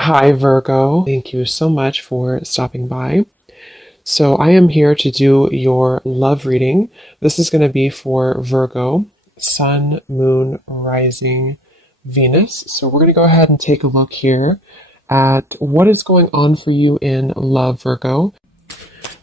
Hi, Virgo. Thank you so much for stopping by. So, I am here to do your love reading. This is going to be for Virgo, Sun, Moon, Rising, Venus. So, we're going to go ahead and take a look here at what is going on for you in love, Virgo.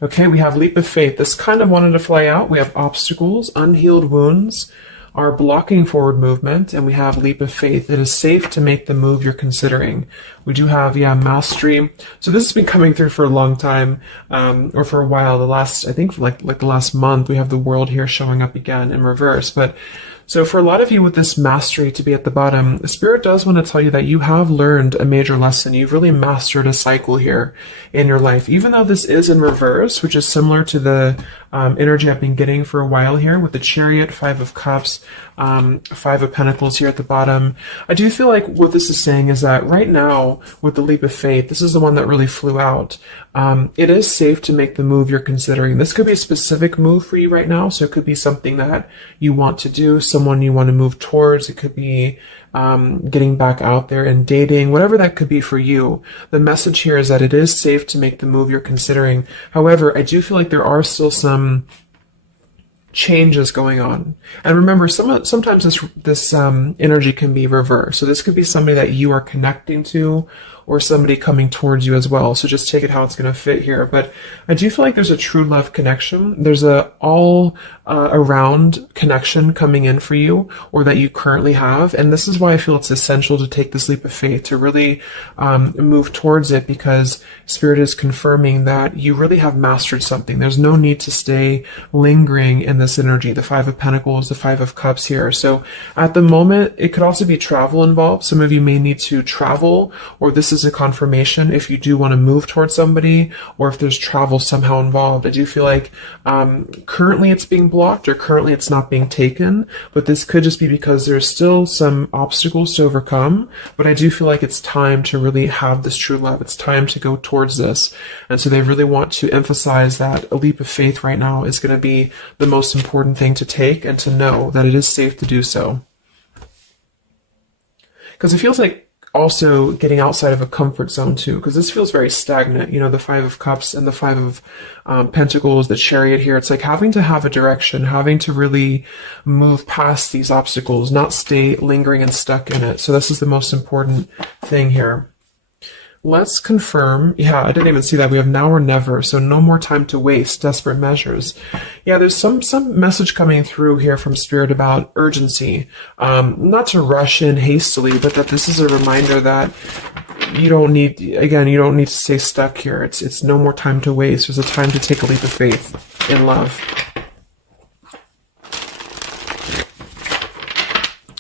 Okay, we have leap of faith. This kind of wanted to fly out. We have obstacles, unhealed wounds are blocking forward movement, and we have leap of faith. It is safe to make the move you're considering. We do have, mastery. So this has been coming through for a long time, or for a while. I think like the last month, we have the world here showing up again in reverse. But so for a lot of you with this mastery to be at the bottom, the Spirit does want to tell you that you have learned a major lesson. You've really mastered a cycle here in your life. Even though this is in reverse, which is similar to the energy I've been getting for a while here with the Chariot, Five of Cups, Five of Pentacles here at the bottom. I do feel like what this is saying is that right now with the leap of faith, this is the one that really flew out. It is safe to make the move you're considering. This could be a specific move for you right now. So it could be something that you want to do, someone you want to move towards. It could be getting back out there and dating, whatever that could be for you. The message here is that it is safe to make the move you're considering. However, I do feel like there are still some changes going on. And remember, sometimes this energy can be reversed. So this could be somebody that you are connecting to or somebody coming towards you as well. So just take it how it's going to fit here. But I do feel like there's a true love connection. There's a all around connection coming in for you, or that you currently have. And this is why I feel it's essential to take this leap of faith, to really move towards it, because Spirit is confirming that you really have mastered something. There's no need to stay lingering in this energy. The Five of Pentacles, the Five of Cups here. So at the moment, it could also be travel involved. Some of you may need to travel, or this is a confirmation if you do want to move towards somebody, or if there's travel somehow involved. I do feel like currently it's being blocked, or currently it's not being taken, but this could just be because there's still some obstacles to overcome. But I do feel like it's time to really have this true love. It's time to go towards this. And so they really want to emphasize that a leap of faith right now is going to be the most important thing to take, and to know that it is safe to do so. Because it feels like also getting outside of a comfort zone too, because this feels very stagnant. The Five of Cups and the Five of Pentacles, the Chariot here. It's like having to have a direction, having to really move past these obstacles, not stay lingering and stuck in it. So this is the most important thing here. Let's confirm. Yeah, I didn't even see that. We have now or never. So no more time to waste. Desperate measures. Yeah, there's some message coming through here from Spirit about urgency. Not to rush in hastily, but that this is a reminder that you don't need to stay stuck here. It's no more time to waste. There's a time to take a leap of faith in love.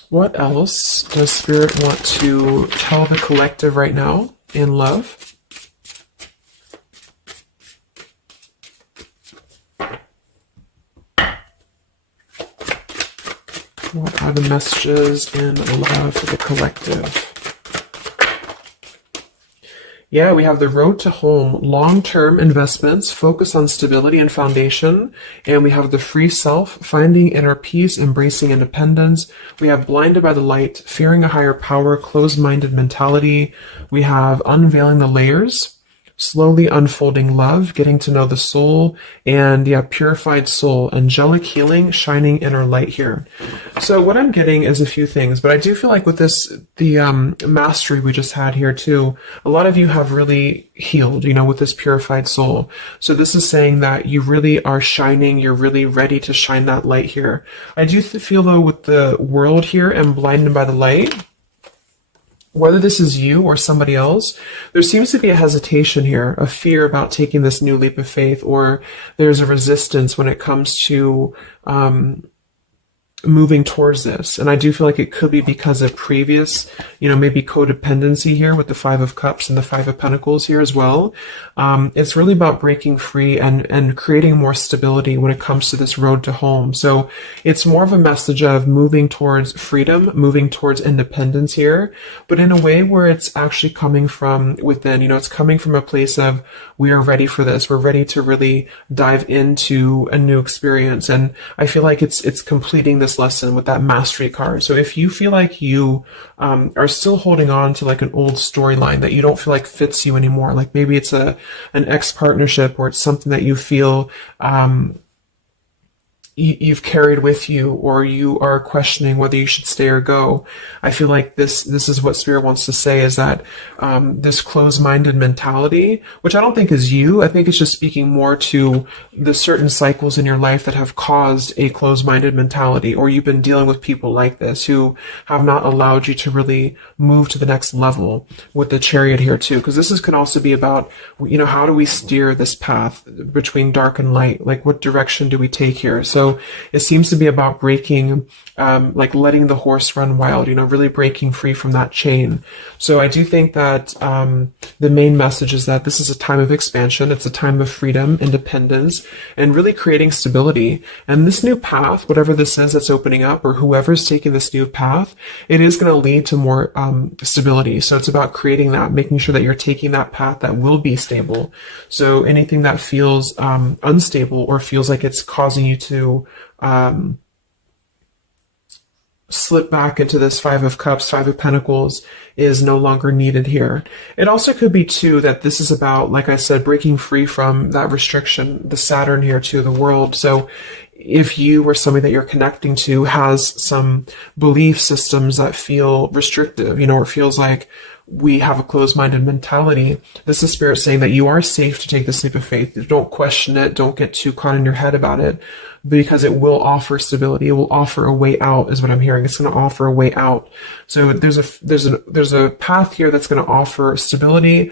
What else does Spirit want to tell the collective right now in love? What are the messages in love for the collective? Yeah, we have the road to home, long-term investments, focus on stability and foundation. And we have the free self, finding inner peace, embracing independence. We have blinded by the light, fearing a higher power, closed-minded mentality. We have unveiling the layers, slowly unfolding love, getting to know the soul, and purified soul, angelic healing, shining inner light here. So what I'm getting is a few things, but I do feel like with this, the mastery we just had here too, a lot of you have really healed, with this purified soul. So this is saying that you really are shining, you're really ready to shine that light here. I do feel though with the world here and blinded by the light, whether this is you or somebody else, there seems to be a hesitation here, a fear about taking this new leap of faith, or there's a resistance when it comes to moving towards this. And I do feel like it could be because of previous, maybe codependency here with the Five of Cups and the Five of Pentacles here as well. It's really about breaking free and creating more stability when it comes to this road to home. So it's more of a message of moving towards freedom, moving towards independence here, but in a way where it's actually coming from within. It's coming from a place of, we are ready for this. We're ready to really dive into a new experience. And I feel like it's completing this this lesson with that mastery card. So if you feel like you are still holding on to like an old storyline that you don't feel like fits you anymore, like maybe it's an ex partnership, or it's something that you feel you've carried with you, or you are questioning whether you should stay or go. I feel like this is what Spirit wants to say, is that this closed-minded mentality, which I don't think is you, I think it's just speaking more to the certain cycles in your life that have caused a closed-minded mentality, or you've been dealing with people like this who have not allowed you to really move to the next level, with the Chariot here too, because this can also be about, how do we steer this path between dark and light? Like, what direction do we take here? So it seems to be about breaking, like letting the horse run wild, really breaking free from that chain. So I do think that the main message is that this is a time of expansion. It's a time of freedom, independence, and really creating stability. And this new path, whatever this is that's opening up, or whoever's taking this new path, it is going to lead to more stability. So it's about creating that, making sure that you're taking that path that will be stable. So anything that feels unstable, or feels like it's causing you to slip back into this Five of Cups, Five of Pentacles, is no longer needed here. It also could be too that this is about, like I said, breaking free from that restriction, the Saturn here too, the world. So if you or somebody that you're connecting to has some belief systems that feel restrictive, or it feels like we have a closed-minded mentality, this is Spirit saying that you are safe to take this leap of faith. Don't question it. Don't get too caught in your head about it, because it will offer stability. It will offer a way out, is what I'm hearing. It's going to offer a way out. So there's a path here that's going to offer stability,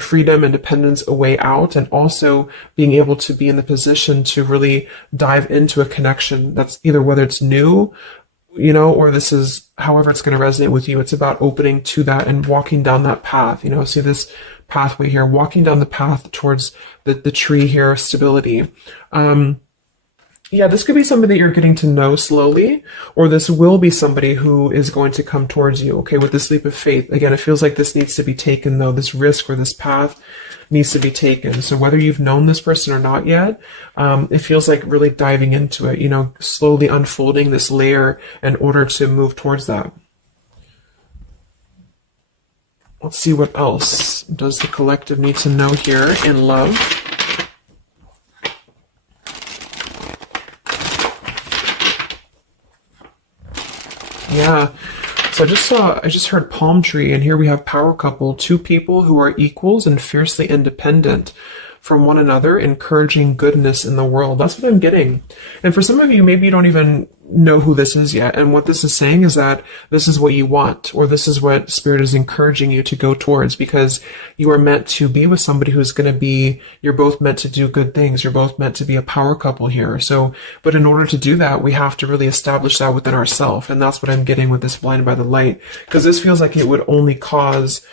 freedom, independence, a way out, and also being able to be in the position to really dive into a connection that's either, whether it's new, or this is however it's going to resonate with you. It's about opening to that and walking down that path. See this pathway here, walking down the path towards the tree here, stability. This could be somebody that you're getting to know slowly, or this will be somebody who is going to come towards you, okay, with this leap of faith. Again, it feels like this needs to be taken, though. This risk or this path needs to be taken. So whether you've known this person or not yet, it feels like really diving into it, slowly unfolding this layer in order to move towards that. Let's see, what else does the collective need to know here in love? Yeah. So I just heard palm tree, and here we have power couple, two people who are equals and fiercely independent from one another, encouraging goodness in the world. That's what I'm getting. And for some of you, maybe you don't even know who this is yet. And what this is saying is that this is what you want, or this is what Spirit is encouraging you to go towards, because you are meant to be with somebody who's going to be, you're both meant to do good things. You're both meant to be a power couple here. So, but in order to do that, we have to really establish that within ourselves. And that's what I'm getting with this blinded by the light, because this feels like it would only cause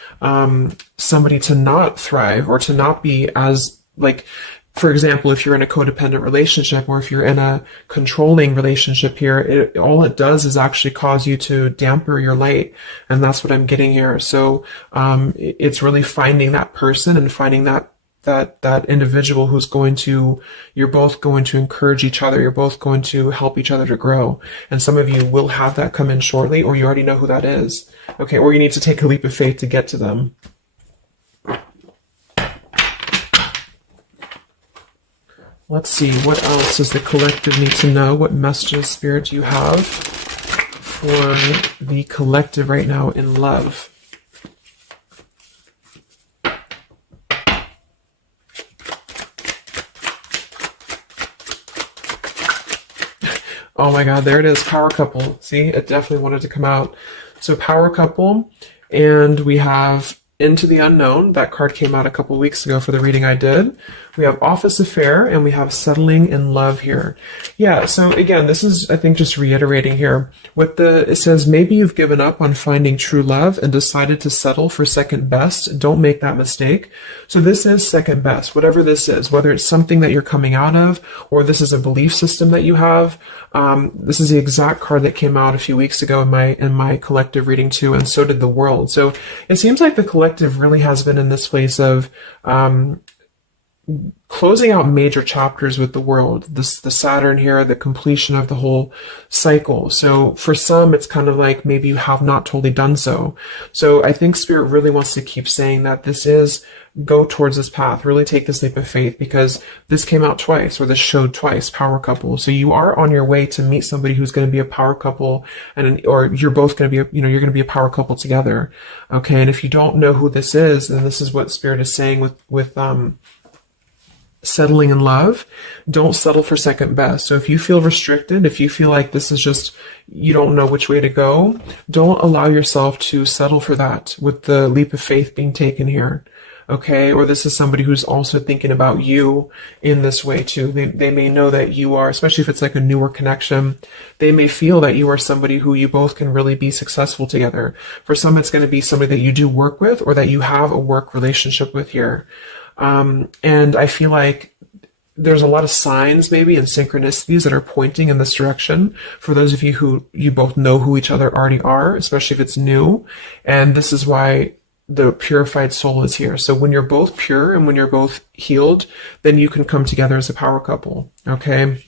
somebody to not thrive, or to not be as, like, for example, if you're in a codependent relationship, or if you're in a controlling relationship here, all it does is actually cause you to damper your light. And that's what I'm getting here. So it's really finding that person and finding that individual who's you're both going to encourage each other. You're both going to help each other to grow. And some of you will have that come in shortly, or you already know who that is. Okay, or you need to take a leap of faith to get to them. Let's see, what else does the collective need to know? What messages, Spirit, do you have for the collective right now in love? Oh my God, there it is, power couple. See, it definitely wanted to come out. So power couple, and we have Into the Unknown. That card came out a couple weeks ago for the reading I did. We have Office Affair, and we have Settling in Love here. Yeah, so again, this is, I think, just reiterating here. It says, maybe you've given up on finding true love and decided to settle for second best. Don't make that mistake. So this is second best, whatever this is, whether it's something that you're coming out of, or this is a belief system that you have. This is the exact card that came out a few weeks ago in my collective reading too, and so did the world. So it seems like the collective really has been in this place of closing out major chapters with the world, the Saturn here, the completion of the whole cycle. So for some, it's kind of like maybe you have not totally done so. So I think Spirit really wants to keep saying that this is go towards this path, really take this leap of faith, because this came out twice, or this showed twice, power couple. So you are on your way to meet somebody who's going to be a power couple, or you're both going to be, you're going to be a power couple together. Okay. And if you don't know who this is, then this is what Spirit is saying with settling in love. Don't settle for second best. So if you feel restricted, if you feel like this is just, you don't know which way to go, don't allow yourself to settle for that with the leap of faith being taken here. Okay. Or this is somebody who's also thinking about you in this way too. They may know that you are, especially if it's like a newer connection, they may feel that you are somebody who you both can really be successful together. For some, it's going to be somebody that you do work with, or that you have a work relationship with here. And I feel like there's a lot of signs maybe and synchronicities that are pointing in this direction for those of you who you both know who each other already are, especially if it's new. And this is why the purified soul is here. So when you're both pure and when you're both healed, then you can come together as a power couple. Okay.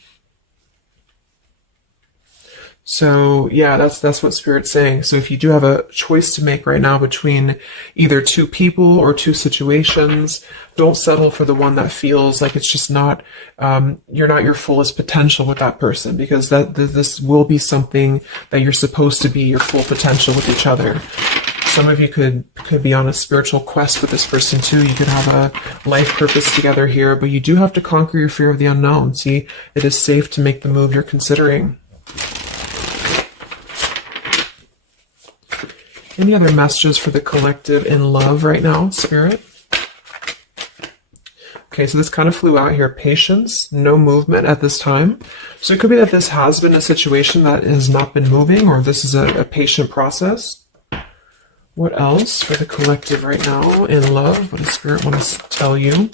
So yeah, that's what Spirit's saying. So if you do have a choice to make right now between either two people or two situations, don't settle for the one that feels like it's just not, you're not your fullest potential with that person, because this will be something that you're supposed to be your full potential with each other. Some of you could be on a spiritual quest with this person too. You could have a life purpose together here, but you do have to conquer your fear of the unknown. See, it is safe to make the move you're considering. Any other messages for the collective in love right now, Spirit? Okay, so this kind of flew out here. Patience, no movement at this time. So it could be that this has been a situation that has not been moving, or this is a patient process. What else for the collective right now in love? What does Spirit want to tell you?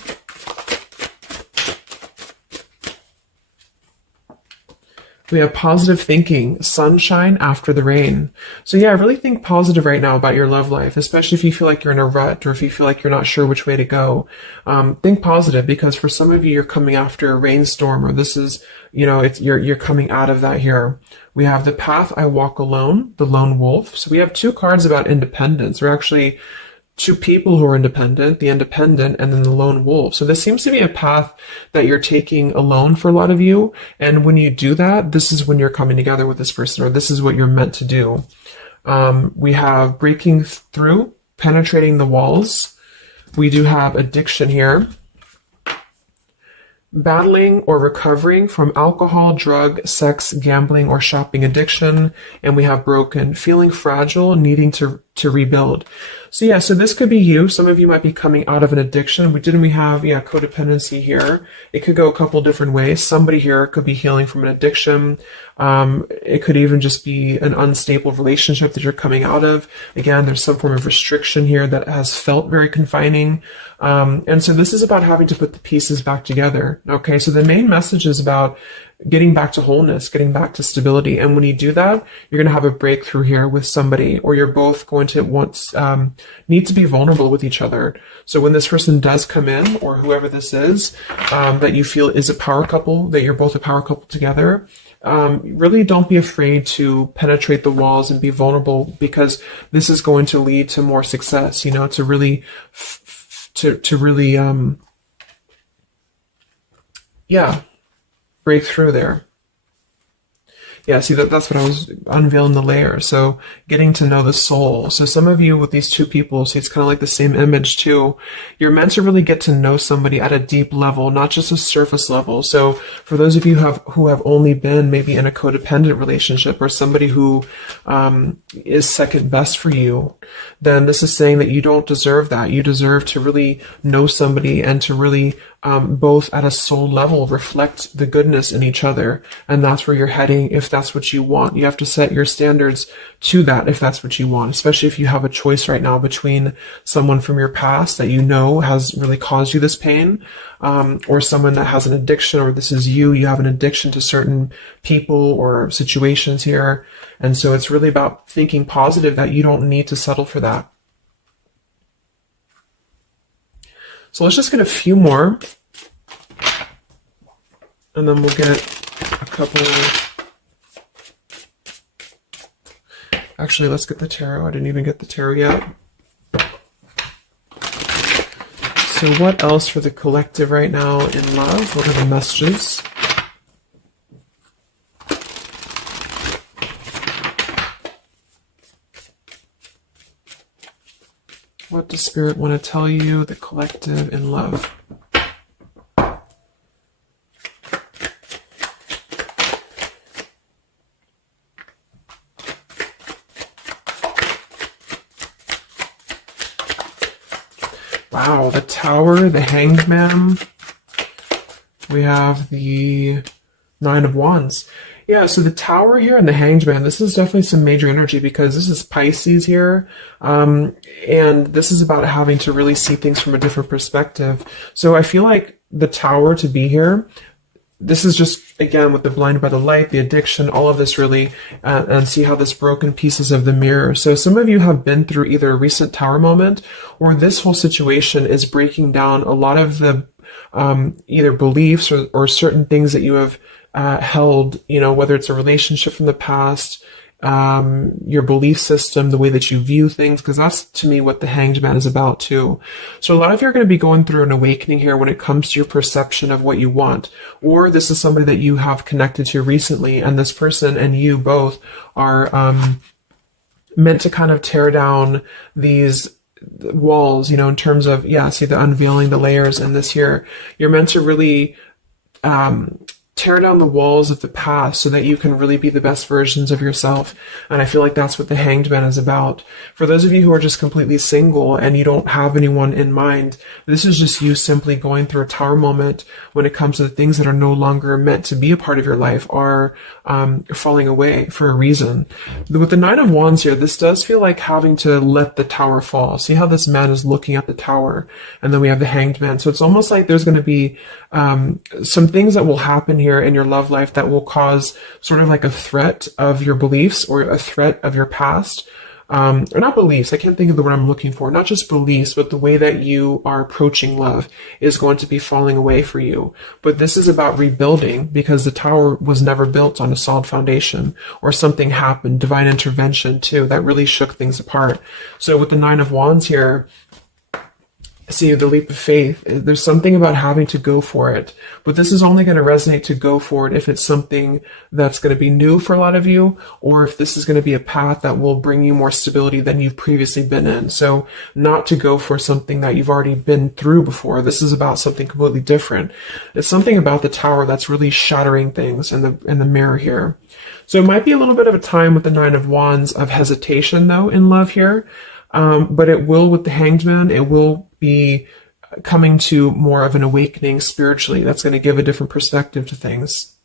We have positive thinking, sunshine after the rain. So yeah, really think positive right now about your love life, especially if you feel like you're in a rut or if you feel like you're not sure which way to go. Think positive, because for some of you, you're coming after a rainstorm, or this is, you're coming out of that here. We have the path I walk alone, the lone wolf. So we have two cards about independence, or actually two people who are independent, the independent, and then the lone wolf. So this seems to be a path that you're taking alone for a lot of you. And when you do that, this is when you're coming together with this person, or this is what you're meant to do. We have breaking through, penetrating the walls. We do have addiction here. Battling or recovering from alcohol, drug, sex, gambling, or shopping addiction. And we have broken, feeling fragile, needing to rebuild. So yeah, so this could be you. Some of you might be coming out of an addiction. We have, codependency here. It could go a couple different ways. Somebody here could be healing from an addiction. It could even just be an unstable relationship that you're coming out of. Again, there's some form of restriction here that has felt very confining. And so this is about having to put the pieces back together. Okay, so the main message is about getting back to wholeness, getting back to stability. And when you do that, you're going to have a breakthrough here with somebody, or you're both going to need to be vulnerable with each other. So when this person does come in, or whoever this is, that you feel is a power couple, that you're both a power couple together, really don't be afraid to penetrate the walls and be vulnerable, because this is going to lead to more success, to really, break through there. Yeah, see, that's what I was unveiling the layer. So getting to know the soul. So some of you with these two people, see, it's kind of like the same image too. You're meant to really get to know somebody at a deep level, not just a surface level. So for those of you who have only been maybe in a codependent relationship, or somebody who is second best for you, then this is saying that you don't deserve that. You deserve to really know somebody and to really both at a soul level reflect the goodness in each other. And that's where you're heading if that's what you want. You have to set your standards to that if that's what you want, especially if you have a choice right now between someone from your past that you know has really caused you this pain, or someone that has an addiction, or this is you have an addiction to certain people or situations here. And so it's really about thinking positive that you don't need to settle for that. So let's just get a few more And then we'll get a couple. Actually, let's get the tarot. I didn't even get the tarot yet. So what else for the collective right now in love? What are the messages? What does Spirit want to tell you, the collective in love? Wow, the Tower, the Hanged Man. We have the Nine of Wands. Yeah, so the Tower here and the Hanged Man, this is definitely some major energy because this is Pisces here. And this is about having to really see things from a different perspective. So I feel like the Tower to be here, this is just, again, with the blinded by the light, the addiction, all of this really, and see how this broken pieces of the mirror. So some of you have been through either a recent Tower moment or this whole situation is breaking down a lot of the either beliefs or certain things that you have held, you know, whether it's a relationship from the past, your belief system, the way that you view things, because that's to me what the Hanged Man is about too. So a lot of you are going to be going through an awakening here when it comes to your perception of what you want, or this is somebody that you have connected to recently, and this person and you both are meant to kind of tear down these walls, you know, in terms of, yeah, see the unveiling the layers in this here. You're meant to really tear down the walls of the past so that you can really be the best versions of yourself. And I feel like that's what the Hanged Man is about. For those of you who are just completely single and you don't have anyone in mind, this is just you simply going through a Tower moment when it comes to the things that are no longer meant to be a part of your life are falling away for a reason. With the Nine of Wands here, this does feel like having to let the Tower fall. See how this man is looking at the Tower, and then we have the Hanged Man. So it's almost like there's going to be some things that will happen here in your love life that will cause sort of like a threat of your beliefs or a threat of your past. Or not beliefs, I can't think of the word I'm looking for, not just beliefs, but the way that you are approaching love is going to be falling away for you. But this is about rebuilding because the Tower was never built on a solid foundation, or something happened, divine intervention too, that really shook things apart. So with the Nine of Wands here, see the leap of faith, there's something about having to go for it, but this is only going to resonate to go for it if it's something that's going to be new for a lot of you, or if this is going to be a path that will bring you more stability than you've previously been in. So not to go for something that you've already been through before. This is about something completely different. It's something about the Tower that's really shattering things in the mirror here. So it might be a little bit of a time with the Nine of Wands of hesitation though in love here. But it will, with the Hanged Man, it will be coming to more of an awakening spiritually. That's going to give a different perspective to things.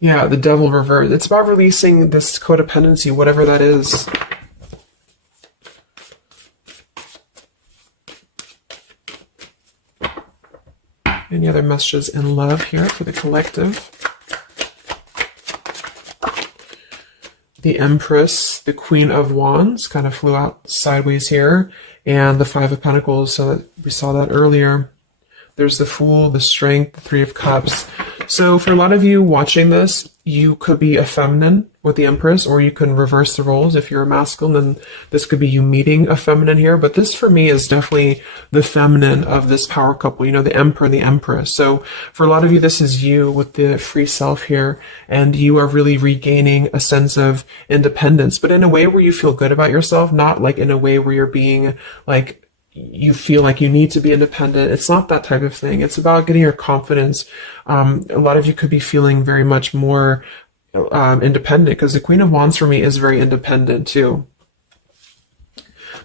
Yeah, the Devil reversed. It's about releasing this codependency, whatever that is. Any other messages in love here for the collective? The Empress, the Queen of Wands, kind of flew out sideways here, and the Five of Pentacles, so that we saw that earlier. There's the Fool, the Strength, the Three of Cups. So for a lot of you watching this, you could be a feminine with the Empress, or you can reverse the roles. If you're a masculine, then this could be you meeting a feminine here. But this for me is definitely the feminine of this power couple, you know, the Emperor and the Empress. So for a lot of you, this is you with the free self here, and you are really regaining a sense of independence, but in a way where you feel good about yourself, not like in a way where you're being like, you feel like you need to be independent. It's not that type of thing. It's about getting your confidence. A lot of you could be feeling very much more independent, because the Queen of Wands for me is very independent too.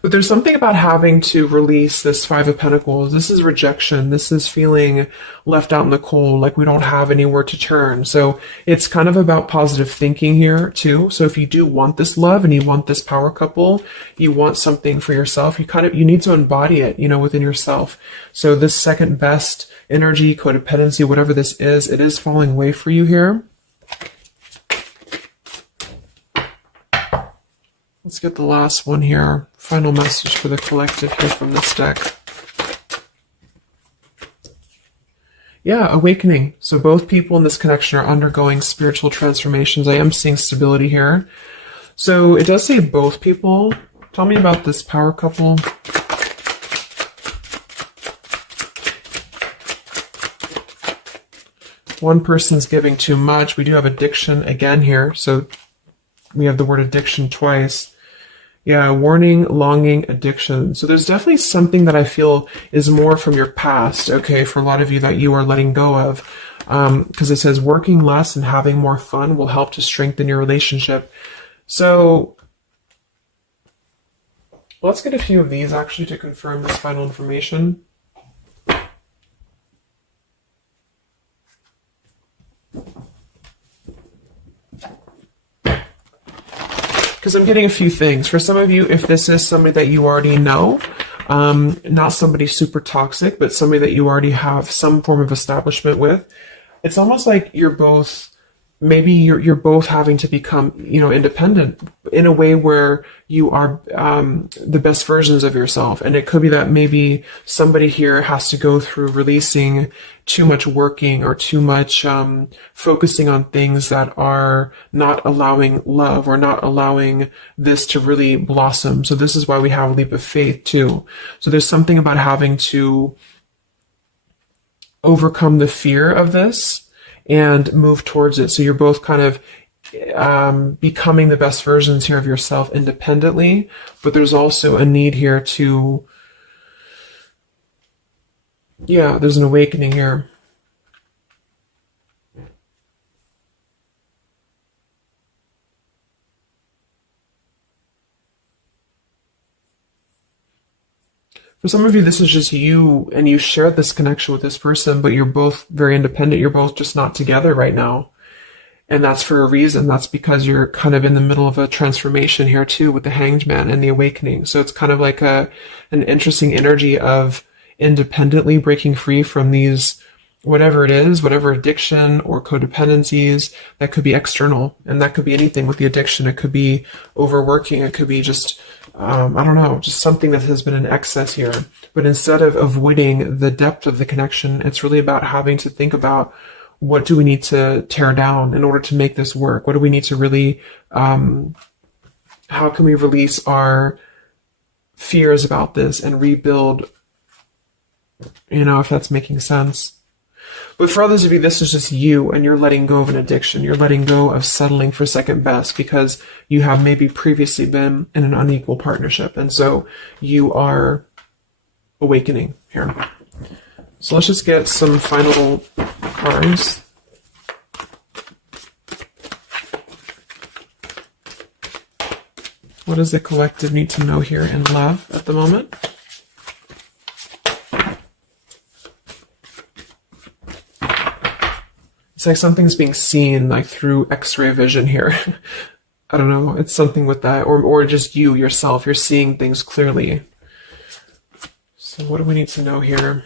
But there's something about having to release this Five of Pentacles. This is rejection. This is feeling left out in the cold, like we don't have anywhere to turn. So it's kind of about positive thinking here too. So if you do want this love and you want this power couple, you want something for yourself, you need to embody it, you know, within yourself. So this second best energy, codependency, whatever this is, it is falling away for you here. Let's get the last one here. Final message for the collective here from this deck. Yeah, awakening. So both people in this connection are undergoing spiritual transformations. I am seeing stability here. So it does say both people. Tell me about this power couple. One person's giving too much. We do have addiction again here. So we have the word addiction twice. Yeah, warning, longing, addiction. So there's definitely something that I feel is more from your past, okay, for a lot of you that you are letting go of. Because it says working less and having more fun will help to strengthen your relationship. So let's get a few of these actually to confirm this final information. Because I'm getting a few things. For some of you, if this is somebody that you already know, not somebody super toxic, but somebody that you already have some form of establishment with, it's almost like you're both, maybe you're both having to become, independent in a way where you are the best versions of yourself. And it could be that maybe somebody here has to go through releasing too much working or too much focusing on things that are not allowing love or not allowing this to really blossom. So this is why we have a leap of faith too. So there's something about having to overcome the fear of this and move towards it. So you're both kind of becoming the best versions here of yourself independently, but there's also a need here to, there's an awakening here. For some of you, this is just you, and you shared this connection with this person, but you're both very independent. You're both just not together right now. And that's for a reason. That's because you're kind of in the middle of a transformation here too with the Hanged Man and the awakening. So it's kind of like an interesting energy of independently breaking free from these, whatever it is, whatever addiction or codependencies that could be external. And that could be anything with the addiction. It could be overworking. It could be just, just something that has been in excess here. But instead of avoiding the depth of the connection, it's really about having to think about, what do we need to tear down in order to make this work? What do we need to really, how can we release our fears about this and rebuild, if that's making sense. But for others of you, this is just you, and you're letting go of an addiction. You're letting go of settling for second best because you have maybe previously been in an unequal partnership. And so you are awakening here. So let's just get some final cards. What does the collective need to know here in love at the moment? It's like something's being seen like through X-ray vision here. I don't know. It's something with that. Or just you, yourself. You're seeing things clearly. So what do we need to know here?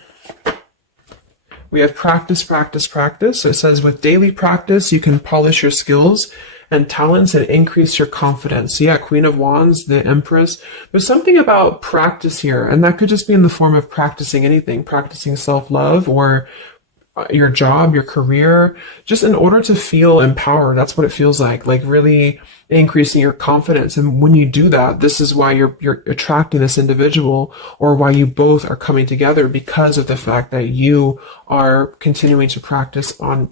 We have practice, practice, practice. So it says with daily practice, you can polish your skills and talents and increase your confidence. So yeah, Queen of Wands, the Empress. There's something about practice here, and that could just be in the form of practicing anything, practicing self-love or your job, your career, just in order to feel empowered. That's what it feels like really increasing your confidence. And when you do that, this is why you're attracting this individual, or why you both are coming together, because of the fact that you are continuing to practice on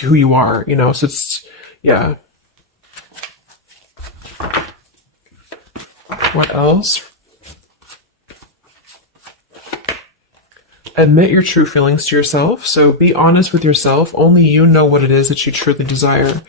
who you are, so it's, yeah. What else? Admit your true feelings to yourself. So be honest with yourself. Only you know what it is that you truly desire.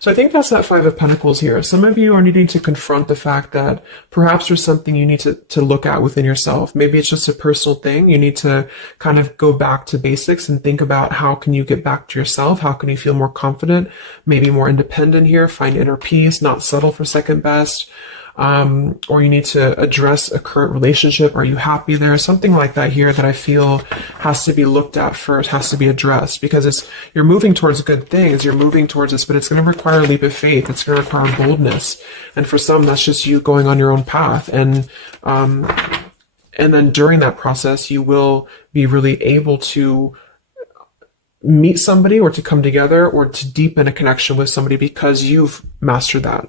So I think that's that Five of Pentacles here. Some of you are needing to confront the fact that perhaps there's something you need to look at within yourself. Maybe it's just a personal thing. You need to kind of go back to basics and think about how can you get back to yourself? How can you feel more confident, maybe more independent here, find inner peace, not settle for second best. Or you need to address a current relationship. Are you happy there? Something like that here that I feel has to be looked at first, has to be addressed, because you're moving towards good things, you're moving towards this, but it's going to require a leap of faith. It's going to require boldness. And for some, that's just you going on your own path. And then during that process, you will be really able to meet somebody or to come together or to deepen a connection with somebody because you've mastered that.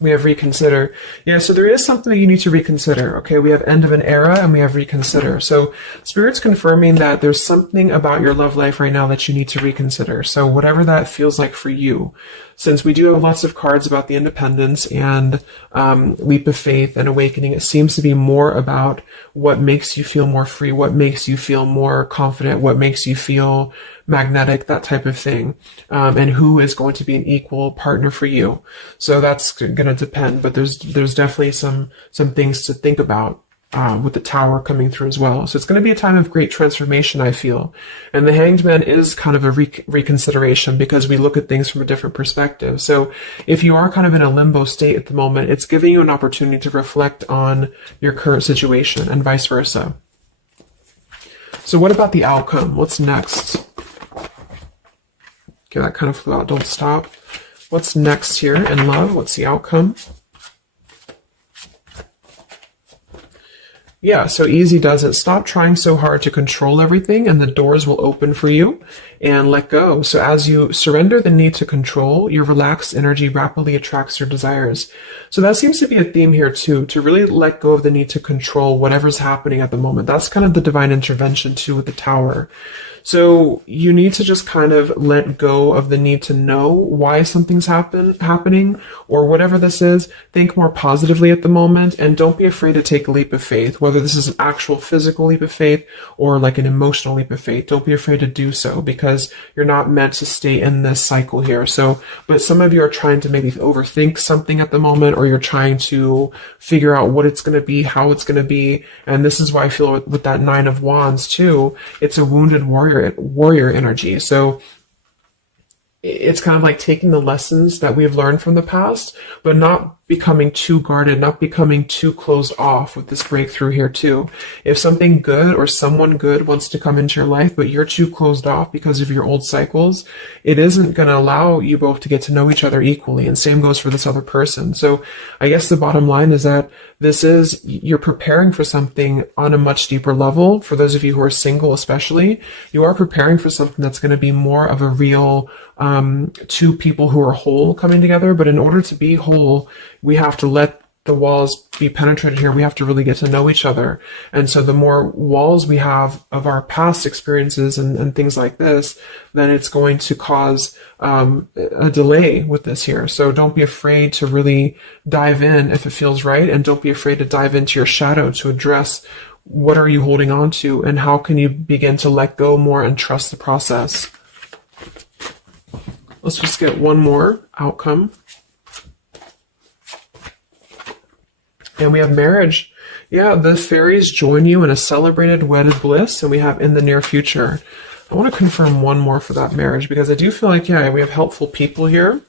We have reconsider. Yeah, so there is something that you need to reconsider. Okay, we have end of an era and we have reconsider. So Spirit's confirming that there's something about your love life right now that you need to reconsider. So whatever that feels like for you. Since we do have lots of cards about the independence and leap of faith and awakening, it seems to be more about what makes you feel more free, what makes you feel more confident, what makes you feel magnetic, that type of thing, and who is going to be an equal partner for you. So that's going to depend, but there's definitely some things to think about with the Tower coming through as well. So it's going to be a time of great transformation, I feel. And the Hanged Man is kind of a reconsideration because we look at things from a different perspective. So if you are kind of in a limbo state at the moment, it's giving you an opportunity to reflect on your current situation and vice versa. So what about the outcome? What's next? Okay, that kind of flew out. Don't stop. What's next here in love? What's the outcome? Yeah, so easy does it. Stop trying so hard to control everything and the doors will open for you, and let go. So as you surrender the need to control, your relaxed energy rapidly attracts your desires. So that seems to be a theme here too, to really let go of the need to control whatever's happening at the moment. That's kind of the divine intervention too with the Tower. So you need to just kind of let go of the need to know why something's happening or whatever this is. Think more positively at the moment and don't be afraid to take a leap of faith, whether this is an actual physical leap of faith or like an emotional leap of faith. Don't be afraid to do so because you're not meant to stay in this cycle here. So, but some of you are trying to maybe overthink something at the moment, or you're trying to figure out what it's going to be, how it's going to be. And this is why I feel with that Nine of Wands too, it's a wounded warrior energy. So it's kind of like taking the lessons that we've learned from the past, but not becoming too guarded, not becoming too closed off with this breakthrough here too. If something good or someone good wants to come into your life, but you're too closed off because of your old cycles, it isn't going to allow you both to get to know each other equally. And same goes for this other person. So I guess the bottom line is that you're preparing for something on a much deeper level. For those of you who are single, especially, you are preparing for something that's going to be more of a real two people who are whole coming together. But in order to be whole, we have to let the walls be penetrated here. We have to really get to know each other. And so the more walls we have of our past experiences and things like this, then it's going to cause a delay with this here. So don't be afraid to really dive in if it feels right. And don't be afraid to dive into your shadow to address what are you holding on to and how can you begin to let go more and trust the process. Let's just get one more outcome. And we have marriage. Yeah, the fairies join you in a celebrated wedded bliss, and we have in the near future. I want to confirm one more for that marriage because I do feel like, yeah, we have helpful people here.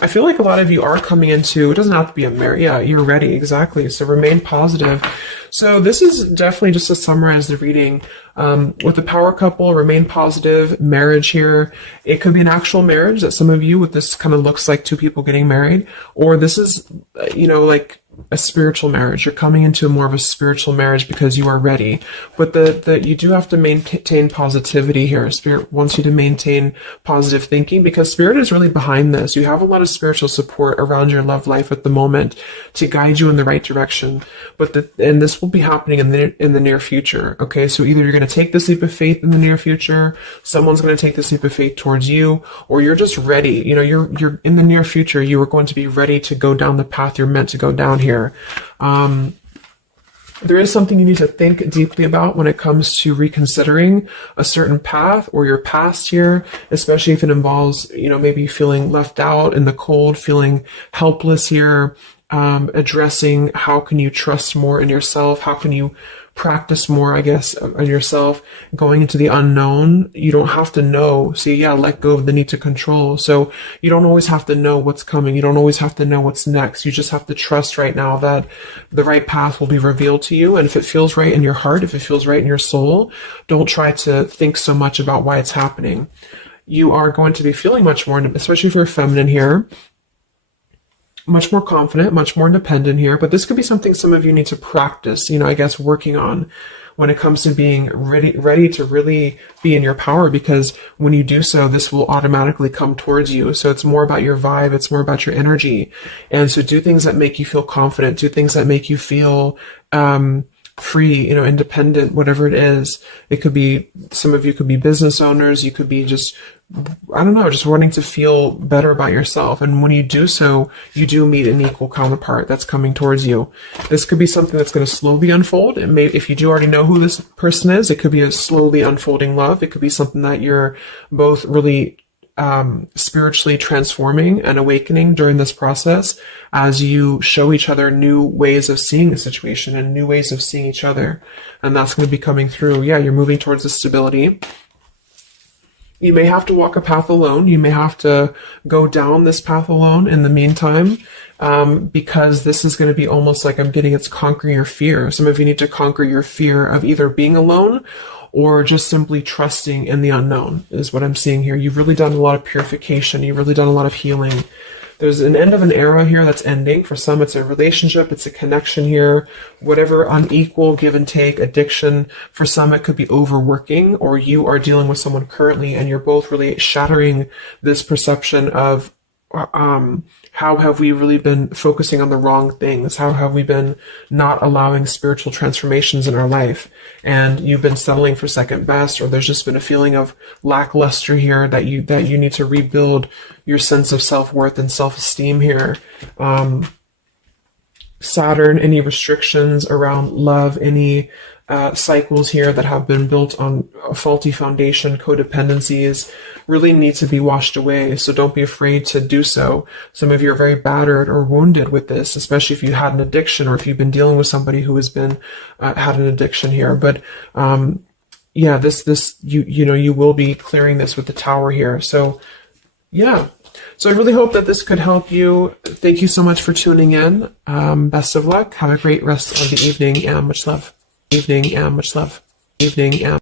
I feel like a lot of you are coming into, it doesn't have to be a marriage. Yeah, you're ready. Exactly. So remain positive. So this is definitely just to summarize the reading. With the power couple, remain positive, marriage here. It could be an actual marriage that some of you with this kind of looks like two people getting married, or this is, like a spiritual marriage. You're coming into more of a spiritual marriage because you are ready. But you do have to maintain positivity here. Spirit wants you to maintain positive thinking because Spirit is really behind this. You have a lot of spiritual support around your love life at the moment to guide you in the right direction. And this will be happening in the near future. Okay, so either you're going to take this leap of faith in the near future, someone's going to take this leap of faith towards you, or you're just ready. You're in the near future. You are going to be ready to go down the path you're meant to go down here. There is something you need to think deeply about when it comes to reconsidering a certain path or your past here, especially if it involves, maybe feeling left out in the cold, feeling helpless here, addressing how can you trust more in yourself, how can you practice more, I guess, on yourself, going into the unknown. You don't have to know. See, yeah, let go of the need to control. So you don't always have to know what's coming. You don't always have to know what's next. You just have to trust right now that the right path will be revealed to you. And if it feels right in your heart, if it feels right in your soul, don't try to think so much about why it's happening. You are going to be feeling much more, especially if you're feminine here. much more confident, much more independent here, but this could be something some of you need to practice, I guess working on when it comes to being ready to really be in your power, because when you do so, this will automatically come towards you. So it's more about your vibe, it's more about your energy. And so do things that make you feel confident, do things that make you feel free, independent, whatever it is. It could be, some of you could be business owners, you could be just, I don't know, just wanting to feel better about yourself. And when you do so, you do meet an equal counterpart that's coming towards you. This could be something that's going to slowly unfold. It may, if you do already know who this person is, it could be a slowly unfolding love. It could be something that you're both really spiritually transforming and awakening during this process as you show each other new ways of seeing the situation and new ways of seeing each other. And that's going to be coming through. Yeah, you're moving towards the stability. You may have to walk a path alone. You may have to go down this path alone in the meantime, because this is going to be almost like I'm getting it's conquering your fear. Some of you need to conquer your fear of either being alone or just simply trusting in the unknown is what I'm seeing here. You've really done a lot of purification. You've really done a lot of healing. There's an end of an era here that's ending. For some, it's a relationship, it's a connection here, whatever unequal give and take, addiction. For some, it could be overworking, or you are dealing with someone currently and you're both really shattering this perception of how have we really been focusing on the wrong things? How have we been not allowing spiritual transformations in our life? And you've been settling for second best, or there's just been a feeling of lackluster here that you need to rebuild your sense of self-worth and self-esteem here. Saturn, any restrictions around love, any cycles here that have been built on a faulty foundation, codependencies, really need to be washed away. So don't be afraid to do so. Some of you are very battered or wounded with this, especially if you had an addiction or if you've been dealing with somebody who has been had an addiction here. But yeah, you will be clearing this with the Tower here. So yeah. So I really hope that this could help you. Thank you so much for tuning in. Best of luck. Have a great rest of the evening and much love. Evening and much love. Evening and